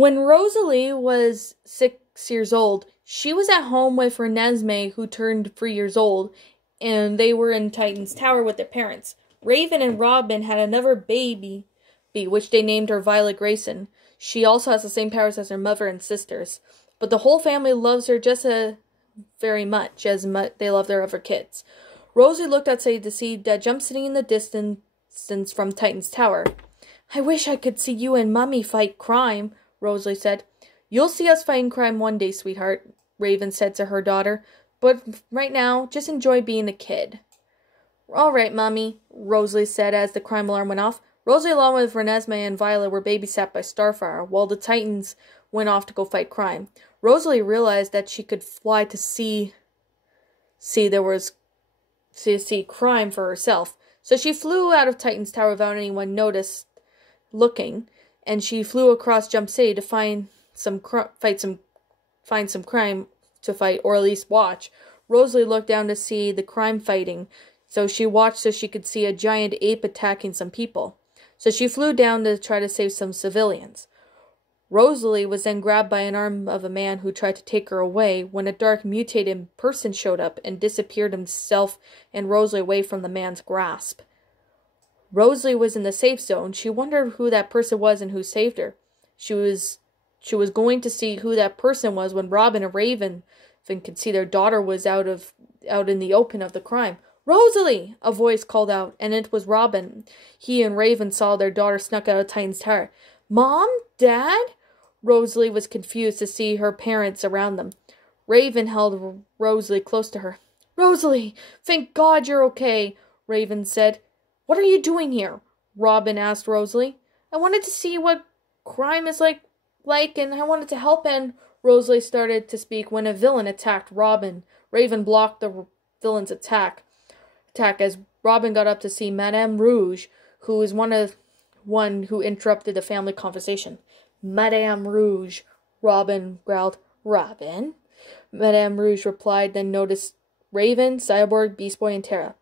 When Rosalie was 6 years old, she was at home with Renesmee, who turned 3 years old, and they were in Titan's Tower with their parents. Raven and Robin had another baby, which they named her Violet Grayson. She also has the same powers as her mother and sisters, but the whole family loves her just very much as they love their other kids. Rosalie looked outside to see Dad Jump sitting in the distance from Titan's Tower. "I wish I could see you and Mummy fight crime," Rosalie said. "You'll see us fighting crime one day, sweetheart," Raven said to her daughter. "But right now, just enjoy being a kid." "All right, Mummy," Rosalie said as the crime alarm went off. Rosalie, along with Renesmee and Violet, were babysat by Starfire, while the Titans went off to go fight crime. Rosalie realized that she could fly to see crime for herself. So she flew out of Titan's Tower without anyone looking, and she flew across Jump City to find some crime to fight, or at least watch. Rosalie looked down to see the crime fighting, so she watched so she could see a giant ape attacking some people. So she flew down to try to save some civilians. Rosalie was then grabbed by an arm of a man who tried to take her away when a dark mutated person showed up and disappeared himself and Rosalie away from the man's grasp. Rosalie was in the safe zone. She wondered who that person was and who saved her. She was going to see who that person was when Robin and Raven could see their daughter was out in the open of the crime. "Rosalie!" a voice called out, and it was Robin. He and Raven saw their daughter snuck out of Titan's Tower. "Mom? Dad?" Rosalie was confused to see her parents around them. Raven held Rosalie close to her. "Rosalie, thank God you're okay," Raven said. "What are you doing here?" Robin asked Rosalie. "I wanted to see what crime is like, and I wanted to help," and Rosalie started to speak when a villain attacked Robin. Raven blocked the villain's attack as Robin got up to see Madame Rouge, who was one who interrupted the family conversation. "Madame Rouge," Robin growled. "Robin?" Madame Rouge replied, then noticed Raven, Cyborg, Beast Boy, and Terra.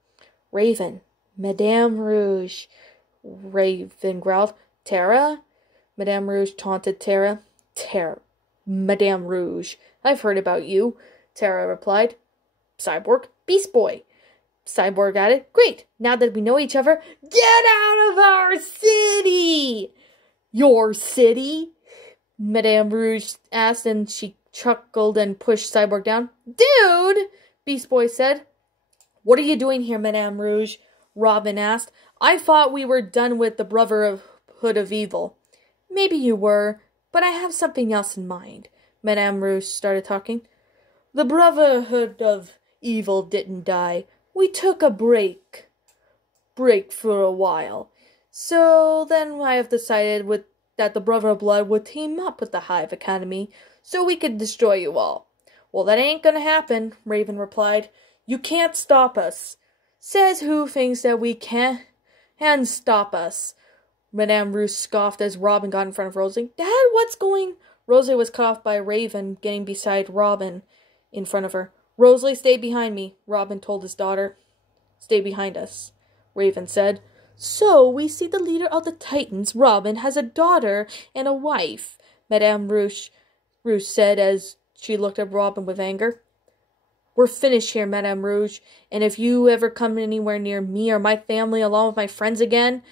"Raven. Madame Rouge," Raven growled. "Terra?" Madame Rouge taunted Terra. Madame Rouge. "I've heard about you," Terra replied. "Cyborg, Beast Boy." Cyborg added, "Great, now that we know each other, get out of our city!" "Your city?" Madame Rouge asked, and she chuckled and pushed Cyborg down. "Dude," Beast Boy said. "What are you doing here, Madame Rouge?" Robin asked. "I thought we were done with the Brotherhood of Evil." "Maybe you were, but I have something else in mind." Madame Rouge started talking. "The Brotherhood of Evil didn't die. We took a break for a while. So then I have decided that the Brother of Blood would team up with the Hive Academy so we could destroy you all." "Well, that ain't gonna happen," Raven replied. "You can't stop us." "Says who thinks that we can stop us?" Madame Rouge scoffed as Robin got in front of Rosalie. "Dad, what's going—" Rosalie was cut off by Raven getting beside Robin in front of her. "Rosalie, stay behind me," Robin told his daughter. "Stay behind us," Raven said. "So we see the leader of the Titans, Robin, has a daughter and a wife," Madame Rouge said as she looked at Robin with anger. "We're finished here, Madame Rouge, and if you ever come anywhere near me or my family along with my friends again,"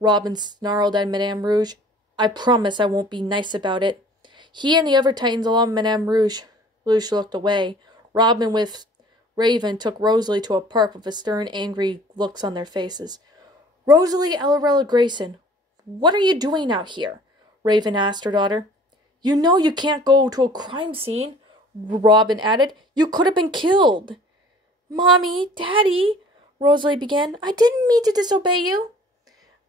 Robin snarled at Madame Rouge, "I promise I won't be nice about it." He and the other Titans along with Madame Rouge looked away. Robin with Raven took Rosalie to a park with stern, angry looks on their faces. "Rosalie Ellerella Grayson, what are you doing out here?" Raven asked her daughter. "You know you can't go to a crime scene," Robin added. "You could have been killed." "Mommy, Daddy," Rosalie began, "I didn't mean to disobey you."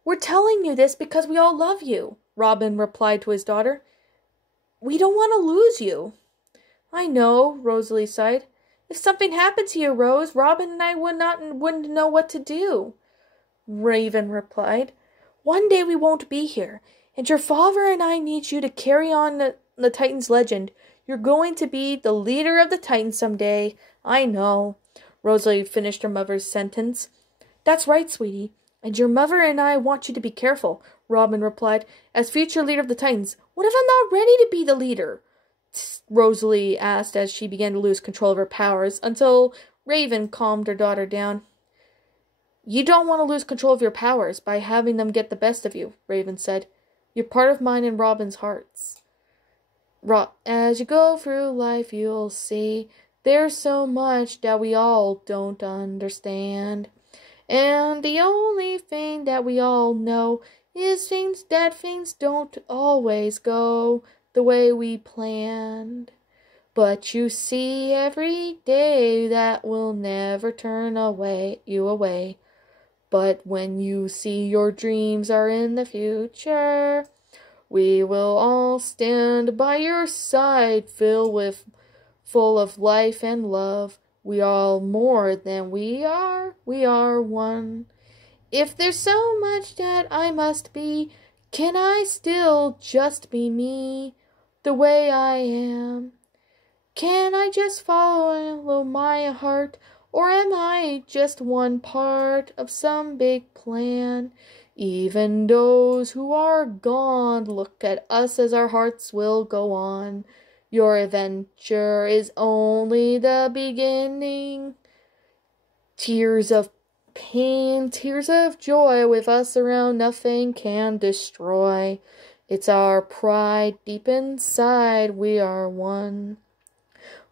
"We're telling you this because we all love you," Robin replied to his daughter. "We don't want to lose you." "I know," Rosalie sighed. "If something happened to you, Rose, Robin and I wouldn't know what to do." Raven replied, "One day we won't be here, and your father and I need you to carry on the Titans legend. You're going to be the leader of the Titans someday." "I know," Rosalie finished her mother's sentence. "That's right, sweetie. And your mother and I want you to be careful," Robin replied. "As future leader of the Titans, What if I'm not ready to be the leader? Rosalie asked as she began to lose control of her powers, until Raven calmed her daughter down. You don't want to lose control of your powers by having them get the best of you, Raven said. You're part of mine and Robin's hearts. As you go through life, you'll see there's so much that we all don't understand. And the only thing that we all know is things don't always go the way we planned. But you see every day that will never turn you away. But when you see your dreams are in the future, we will all stand by your side, full of life and love. We are more than we are one. If there's so much that I must be, can I still just be me, the way I am? Can I just follow my heart, or am I just one part of some big plan? Even those who are gone look at us as our hearts will go on. Your adventure is only the beginning. Tears of pain, tears of joy, with us around nothing can destroy. It's our pride deep inside, we are one.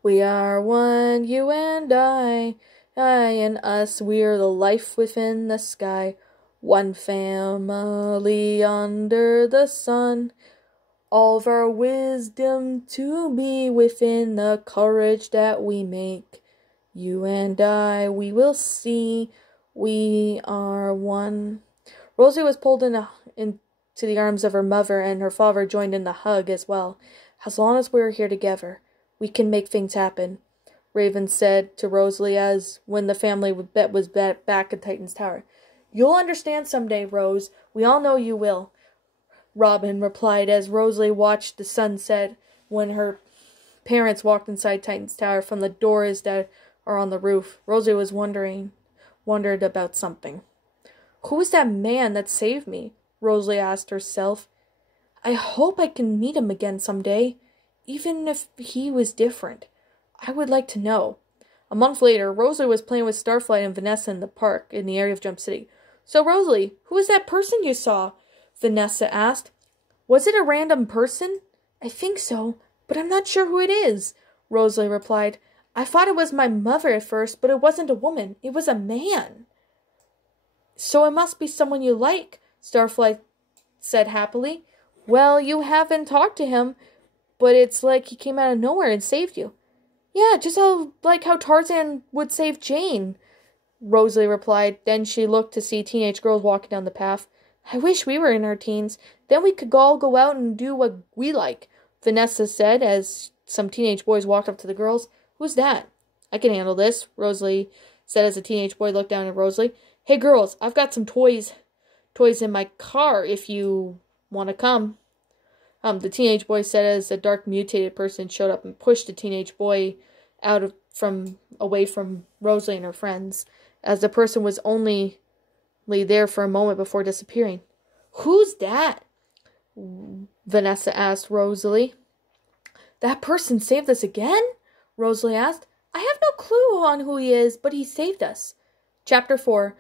We are one, you and I and us, we're the life within the sky. One family under the sun. All of our wisdom to be within the courage that we make. You and I, we will see, we are one. Rosie was pulled into the arms of her mother, and her father joined in the hug as well. As long as we're here together, we can make things happen, Raven said to Rosalie as when the family was back at Titan's Tower. You'll understand someday, Rose. We all know you will, Robin replied as Rosalie watched the sunset when her parents walked inside Titan's Tower from the doors that are on the roof. Rosalie was wondered about something. Who was that man that saved me? Rosalie asked herself. I hope I can meet him again someday, even if he was different. I would like to know. A month later, Rosalie was playing with Starflight and Vanessa in the park in the area of Jump City. So, Rosalie, who was that person you saw? Vanessa asked. Was it a random person? I think so, but I'm not sure who it is, Rosalie replied. I thought it was my mother at first, but it wasn't a woman. It was a man. So it must be someone you like, Starflight said happily. Well, you haven't talked to him, but it's like he came out of nowhere and saved you. Yeah, just like how Tarzan would save Jane, Rosalie replied. Then she looked to see teenage girls walking down the path. I wish we were in our teens. Then we could all go out and do what we like, Vanessa said as some teenage boys walked up to the girls. Who's that? I can handle this, Rosalie said as a teenage boy looked down at Rosalie. Hey girls, I've got some toys in my car if you want to come. The teenage boy said as a dark mutated person showed up and pushed the teenage boy away from Rosalie and her friends, as the person was only there for a moment before disappearing. Who's that? Vanessa asked Rosalie. That person saved us again? Rosalie asked. I have no clue on who he is, but he saved us. Chapter 4.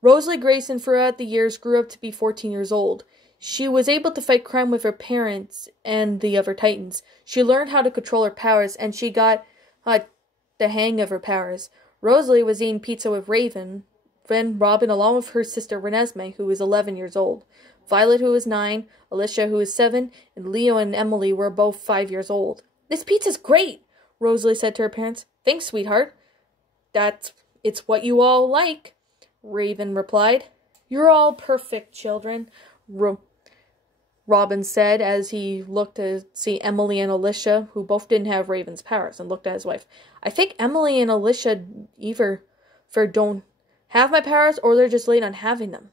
Rosalie Grayson throughout the years grew up to be 14 years old. She was able to fight crime with her parents and the other Titans. She learned how to control her powers, and she got the hang of her powers. Rosalie was eating pizza with Raven, then Robin, along with her sister Renesmee, who was 11 years old. Violet, who was 9, Alicia, who was 7, and Leo and Emily were both 5 years old. This pizza's great, Rosalie said to her parents. Thanks, sweetheart. It's what you all like, Raven replied. You're all perfect, children, Robin said as he looked to see Emily and Alicia, who both didn't have Raven's powers, and looked at his wife. I think Emily and Alicia either don't have my powers or they're just late on having them.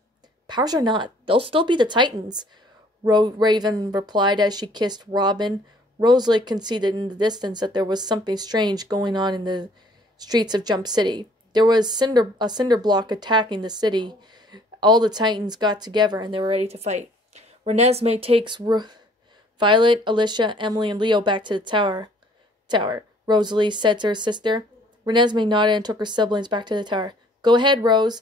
Powers or not, they'll still be the Titans, Raven replied as she kissed Robin. Rosalie conceded in the distance that there was something strange going on in the streets of Jump City. There was a cinder block attacking the city. All the Titans got together and they were ready to fight. Renesmee takes Violet, Alicia, Emily, and Leo back to the tower, Rosalie said to her sister. Renesmee nodded and took her siblings back to the tower. Go ahead, Rose.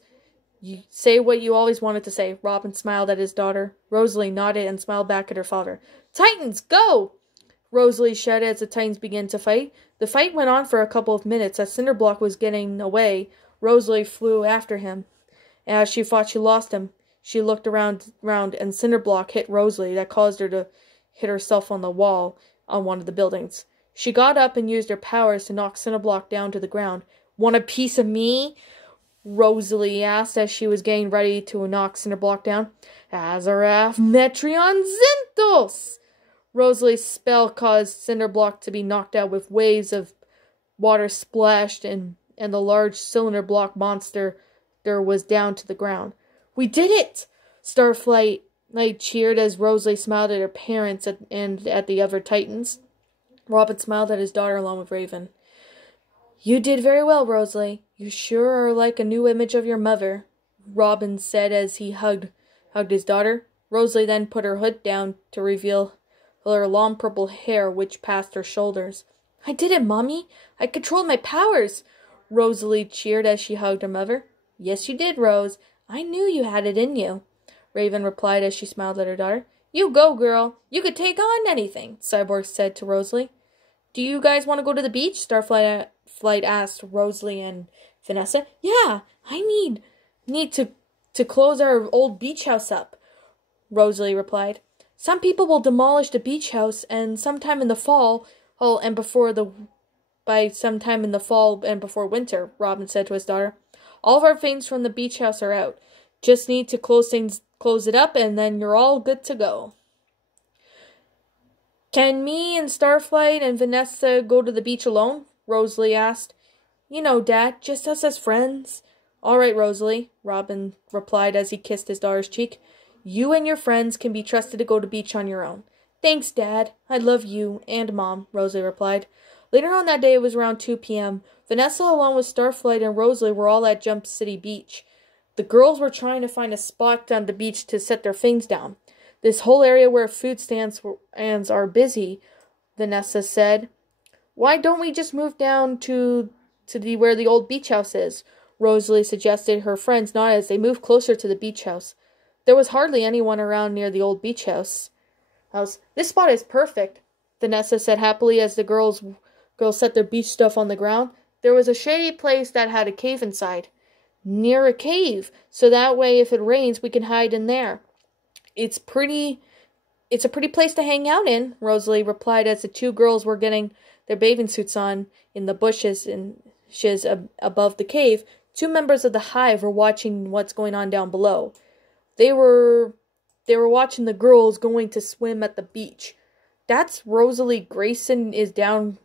You say what you always wanted to say. Robin smiled at his daughter. Rosalie nodded and smiled back at her father. Titans, go! Rosalie shouted as the Titans began to fight. The fight went on for a couple of minutes. As Cinderblock was getting away, Rosalie flew after him. As she fought, she lost him. She looked around and Cinderblock hit Rosalie. That caused her to hit herself on the wall on one of the buildings. She got up and used her powers to knock Cinderblock down to the ground. Want a piece of me? Rosalie asked as she was getting ready to knock Cinderblock down. Azarath Metreon Zinthos! Rosalie's spell caused Cinderblock to be knocked out with waves of water splashed and the large cylinder block monster there was down to the ground. We did it! Starflight cheered as Rosalie smiled at her parents and at the other Titans. Robin smiled at his daughter along with Raven. You did very well, Rosalie. You sure are like a new image of your mother, Robin said as he hugged his daughter. Rosalie then put her hood down to reveal her long purple hair which passed her shoulders. I did it, Mommy. I controlled my powers. Rosalie cheered as she hugged her mother. Yes, you did, Rose. I knew you had it in you, Raven replied as she smiled at her daughter. You go, girl. You could take on anything, Cyborg said to Rosalie. Do you guys want to go to the beach? Starflight asked Rosalie and Vanessa. Yeah, I need to close our old beach house up, Rosalie replied. Some people will demolish the beach house and sometime in the fall and before winter, Robin said to his daughter. All of our things from the beach house are out. Just need to close it up and then you're all good to go. Can me and Starflight and Vanessa go to the beach alone? Rosalie asked. You know, Dad, just us as friends. All right, Rosalie, Robin replied as he kissed his daughter's cheek. You and your friends can be trusted to go to the beach on your own. Thanks, Dad. I love you and Mom, Rosalie replied. Later on that day, it was around 2 p.m. Vanessa, along with Starflight and Rosalie, were all at Jump City Beach. The girls were trying to find a spot on the beach to set their things down. This whole area where food stands are busy, Vanessa said. Why don't we just move down to where the old beach house is? Rosalie suggested. Her friends nodded as they moved closer to the beach house. There was hardly anyone around near the old beach house. This spot is perfect, Vanessa said happily as the girls set their beach stuff on the ground. There was a shady place that had a cave inside. Near a cave, so that way if it rains we can hide in there. It's a pretty place to hang out in, Rosalie replied as the two girls were getting their bathing suits on in the bushes above the cave. Two members of the hive were watching what's going on down below. They were watching the girls going to swim at the beach. That's Rosalie Grayson down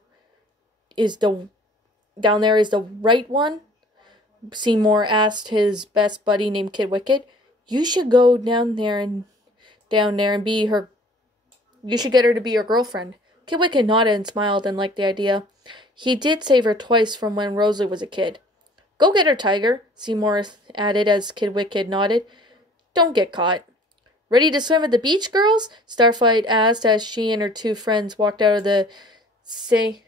there is the right one? Seymour asked his best buddy named Kid Wicket. You should go down there and be her. You should get her to be your girlfriend. Kid Wicket nodded and smiled and liked the idea. He did save her twice from when Rosalie was a kid. Go get her, Tiger, Seymour added as Kid Wicket nodded. Don't get caught. Ready to swim at the beach, girls? Starflight asked as she and her two friends walked out of the safe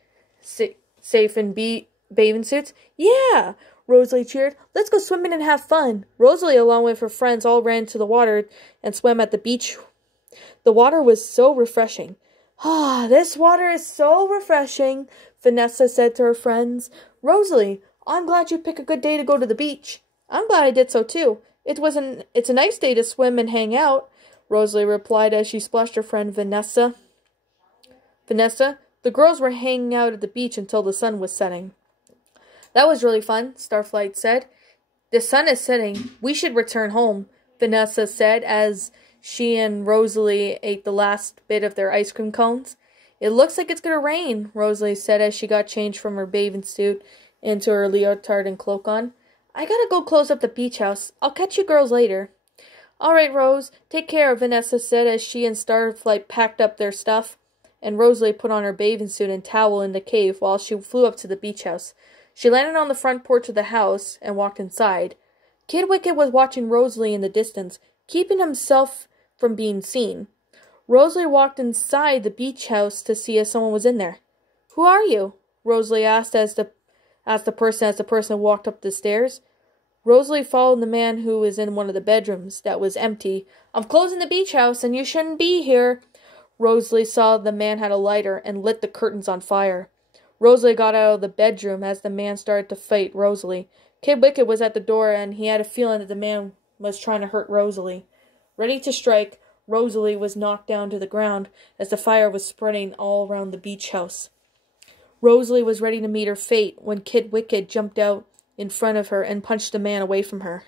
and bathing suits. Yeah, Rosalie cheered. Let's go swimming and have fun. Rosalie, along with her friends, all ran to the water and swam at the beach. The water was so refreshing. Ah, this water is so refreshing, Vanessa said to her friends. Rosalie, I'm glad you picked a good day to go to the beach. I'm glad I did so too. It's a nice day to swim and hang out, Rosalie replied as she splashed her friend Vanessa. The girls were hanging out at the beach until the sun was setting. That was really fun, Starflight said. The sun is setting. We should return home, Vanessa said as she and Rosalie ate the last bit of their ice cream cones. It looks like it's going to rain, Rosalie said as she got changed from her bathing suit into her leotard and cloak on. I gotta go close up the beach house. I'll catch you girls later. All right, Rose. Take care, Vanessa said as she and Starflight packed up their stuff, and Rosalie put on her bathing suit and towel in the cave while she flew up to the beach house. She landed on the front porch of the house and walked inside. Kid Wicket was watching Rosalie in the distance, keeping himself from being seen. Rosalie walked inside the beach house to see if someone was in there. "Who are you?" Rosalie asked the person walked up the stairs. Rosalie followed the man who was in one of the bedrooms that was empty. "I'm closing the beach house and you shouldn't be here." Rosalie saw the man had a lighter and lit the curtains on fire. Rosalie got out of the bedroom as the man started to fight Rosalie. Kid Wicked was at the door and he had a feeling that the man was trying to hurt Rosalie. Ready to strike, Rosalie was knocked down to the ground as the fire was spreading all around the beach house. Rosalie was ready to meet her fate when Kid Wicked jumped out in front of her and punched the man away from her.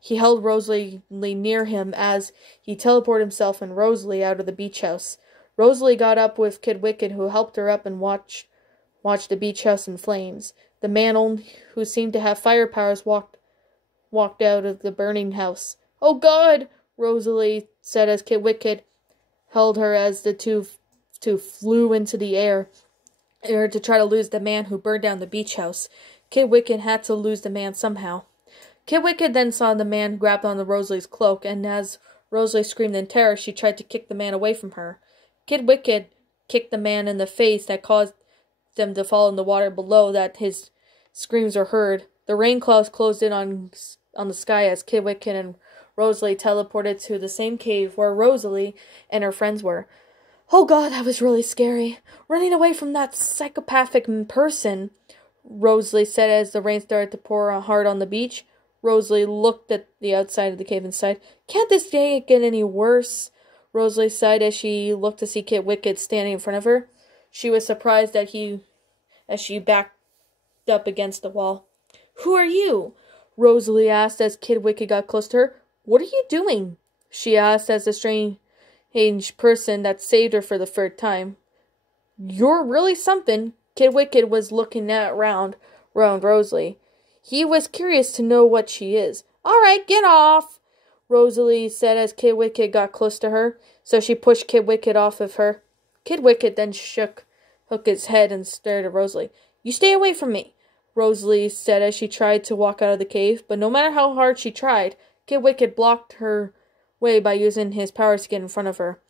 He held Rosalie near him as he teleported himself and Rosalie out of the beach house. Rosalie got up with Kid Wicked, who helped her up and watched the beach house in flames. The man who seemed to have fire powers walked out of the burning house. "Oh God!" Rosalie said as Kid Wicked held her as the two flew into the air to try to lose the man who burned down the beach house. Kid Wicked had to lose the man somehow. Kid Wicked then saw the man grabbed onto Rosalie's cloak, and as Rosalie screamed in terror, she tried to kick the man away from her. Kid Wicked kicked the man in the face that caused them to fall in the water below that his screams were heard. The rain clouds closed in on the sky as Kid Wicked and Rosalie teleported to the same cave where Rosalie and her friends were. "Oh God, that was really scary. Running away from that psychopathic person," Rosalie said as the rain started to pour hard on the beach. Rosalie looked at the outside of the cave and sighed. "Can't this day get any worse?" Rosalie sighed as she looked to see Kid Wicked standing in front of her. She was surprised as she backed up against the wall. "Who are you?" Rosalie asked as Kid Wicked got close to her. "What are you doing?" she asked as the strange person that saved her for the third time. "You're really something." Kid Wicked was looking around Rosalie. He was curious to know what she is. "All right, get off," Rosalie said as Kid Wicked got close to her, so she pushed Kid Wicked off of her. Kid Wicked then shook his head and stared at Rosalie. "You stay away from me," Rosalie said as she tried to walk out of the cave, but no matter how hard she tried, Kid Wicked blocked her way by using his powers to get in front of her.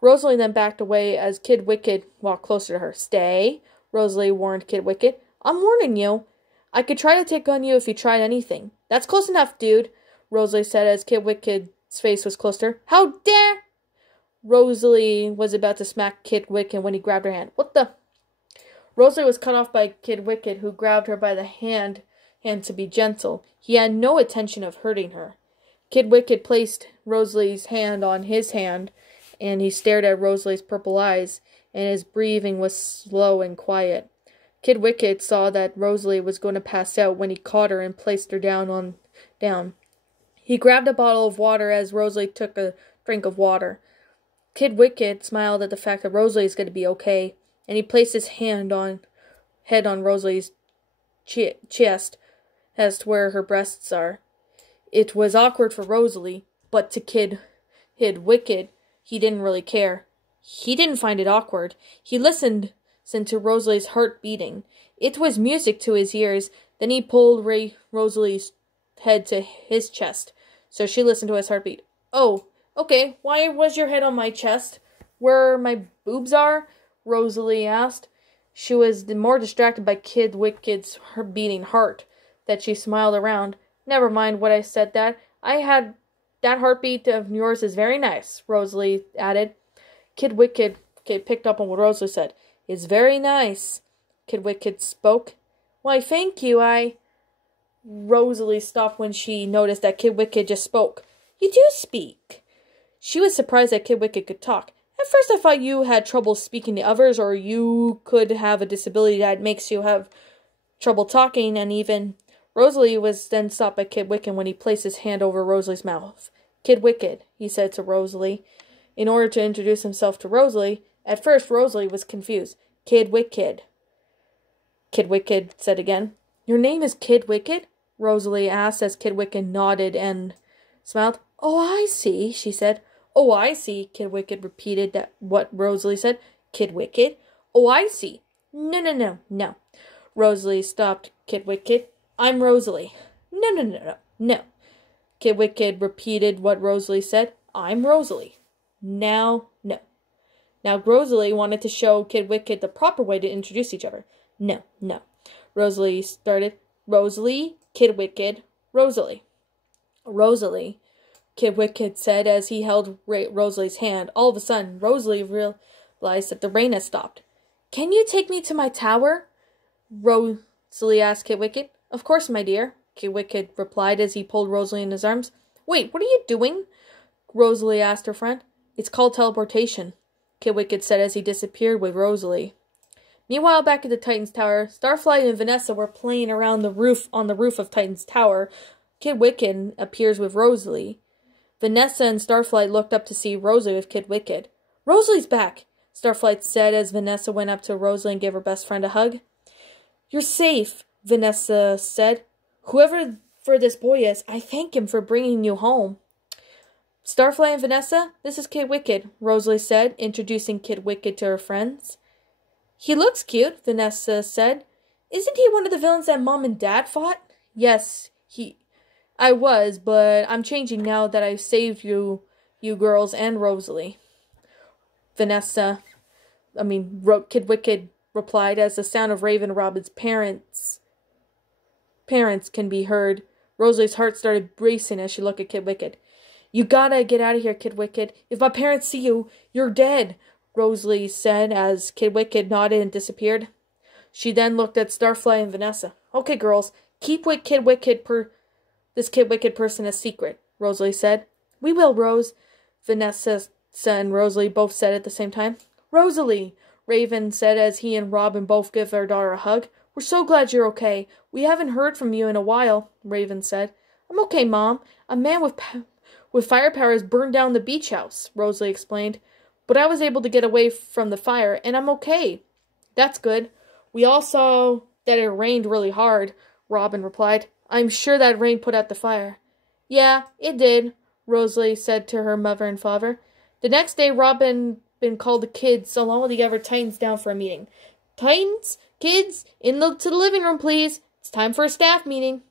Rosalie then backed away as Kid Wicked walked closer to her. "Stay," Rosalie warned Kid Wicked. "I'm warning you. I could try to take on you if you tried anything." "That's close enough, dude," Rosalie said as Kid Wicked's face was close to her. "How dare!" Rosalie was about to smack Kid Wicked when he grabbed her hand. "What the?" Rosalie was cut off by Kid Wicked, who grabbed her by the hand to be gentle. He had no intention of hurting her. Kid Wicked placed Rosalie's hand on his hand, and he stared at Rosalie's purple eyes, and his breathing was slow and quiet. Kid Wicked saw that Rosalie was going to pass out when he caught her and placed her down. He grabbed a bottle of water as Rosalie took a drink of water. Kid Wicked smiled at the fact that Rosalie is going to be okay, and he placed his head on Rosalie's chest as to where her breasts are. It was awkward for Rosalie, but to Kid Wicked, he didn't really care. He didn't find it awkward. He listened to Rosalie's heart beating. It was music to his ears. Then he pulled Rosalie's head to his chest, so she listened to his heartbeat. "Oh, okay, why was your head on my chest? Where my boobs are?" Rosalie asked. She was more distracted by Kid Wicked's beating heart that she smiled around. "Never mind what I said that. That heartbeat of yours is very nice," Rosalie added. Kid Wicked picked up on what Rosalie said. "It's very nice," Kid Wicked spoke. "Why, thank you, Rosalie stopped when she noticed that Kid Wicked just spoke. "You do speak." She was surprised that Kid Wicked could talk. "At first I thought you had trouble speaking to others, or you could have a disability that makes you have trouble talking, and even..." Rosalie was then stopped by Kid Wicked when he placed his hand over Rosalie's mouth. "Kid Wicked," he said to Rosalie, in order to introduce himself to Rosalie. At first, Rosalie was confused. "Kid Wicked," Kid Wicked said again. "Your name is Kid Wicked?" Rosalie asked as Kid Wicked nodded and smiled. "Oh, I see," she said. "Oh, I see," Kid Wicked repeated what Rosalie said. "Kid Wicked? Oh, I see. No. Rosalie stopped Kid Wicked. "I'm Rosalie." No. Kid Wicked repeated what Rosalie said. "I'm Rosalie." "Now, no." Now, Rosalie wanted to show Kid Wicked the proper way to introduce each other. No. Rosalie started. Rosalie, Kid Wicked, Rosalie. Rosalie, Kid Wicked said as he held Rosalie's hand. All of a sudden, Rosalie realized that the rain had stopped. Can you take me to my tower? Rosalie asked Kid Wicked. Of course, my dear, Kid Wicked replied as he pulled Rosalie in his arms. Wait, what are you doing? Rosalie asked her friend. It's called teleportation, Kid Wicked said as he disappeared with Rosalie. Meanwhile, back at the Titan's Tower, Starflight and Vanessa were playing around on the roof of Titan's Tower. Kid Wicked appears with Rosalie. Vanessa and Starflight looked up to see Rosalie with Kid Wicked. Rosalie's back, Starflight said as Vanessa went up to Rosalie and gave her best friend a hug. You're safe, Vanessa said. Whoever this boy is, I thank him for bringing you home. Starflight and Vanessa, this is Kid Wicked, Rosalie said, introducing Kid Wicked to her friends. He looks cute, Vanessa said. Isn't he one of the villains that Mom and Dad fought? Yes, I was, but I'm changing now that I've saved you girls and Rosalie. Kid Wicked replied as the sound of Raven and Robin's parents can be heard. Rosalie's heart started racing as she looked at Kid Wicked. You gotta get out of here, Kid Wicked. If my parents see you, you're dead, Rosalie said as Kid Wicked nodded and disappeared. She then looked at Starflight and Vanessa. Okay, girls, keep this Kid Wicked person a secret, Rosalie said. We will, Rose, Vanessa and Rosalie both said at the same time. Rosalie, Raven said as he and Robin both gave their daughter a hug. We're so glad you're okay. We haven't heard from you in a while, Raven said. I'm okay, Mom. A man with fire powers burned down the beach house, Rosalie explained. But I was able to get away from the fire, and I'm okay. That's good. We all saw that it rained really hard, Robin replied. I'm sure that rain put out the fire. Yeah, it did, Rosalie said to her mother and father. The next day, Robin called the kids along with the other Titans down for a meeting. Titans, kids, to the living room, please. It's time for a staff meeting.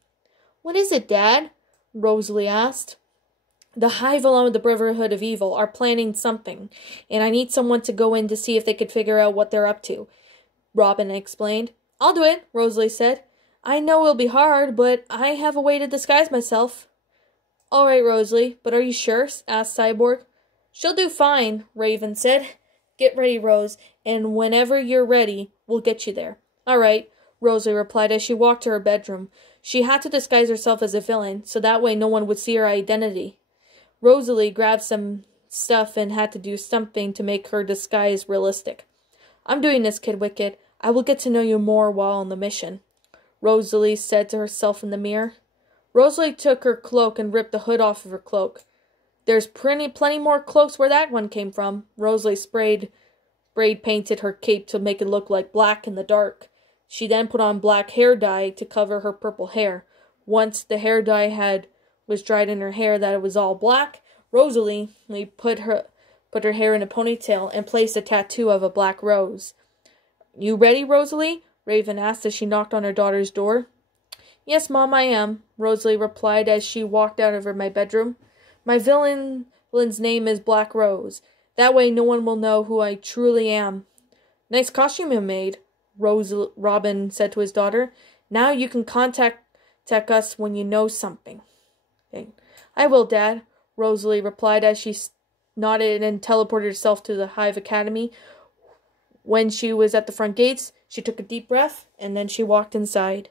What is it, Dad? Rosalie asked. The Hive, along with the Brotherhood of Evil, are planning something, and I need someone to go in to see if they could figure out what they're up to, Robin explained. I'll do it, Rosalie said. I know it'll be hard, but I have a way to disguise myself. All right, Rosalie, but are you sure? Asked Cyborg. She'll do fine, Raven said. Get ready, Rose, and whenever you're ready, we'll get you there. All right, Rosalie replied as she walked to her bedroom. She had to disguise herself as a villain, so that way no one would see her identity. Rosalie grabbed some stuff and had to do something to make her disguise realistic. I'm doing this, Kid Wicked. I will get to know you more while on the mission, Rosalie said to herself in the mirror. Rosalie took her cloak and ripped the hood off of her cloak. There's plenty more cloaks where that one came from. Rosalie sprayed painted her cape to make it look like black in the dark. She then put on black hair dye to cover her purple hair. Once the hair dye was dried in her hair that it was all black, Rosalie put her hair in a ponytail and placed a tattoo of a black rose. You ready, Rosalie? Raven asked as she knocked on her daughter's door. Yes, Mom, I am, Rosalie replied as she walked out of my bedroom. My villain's name is Black Rose. That way no one will know who I truly am. Nice costume you made, Robin said to his daughter. Now you can contact us when you know something. Okay. I will, Dad, Rosalie replied as she nodded and teleported herself to the Hive Academy. When she was at the front gates, she took a deep breath, and then she walked inside.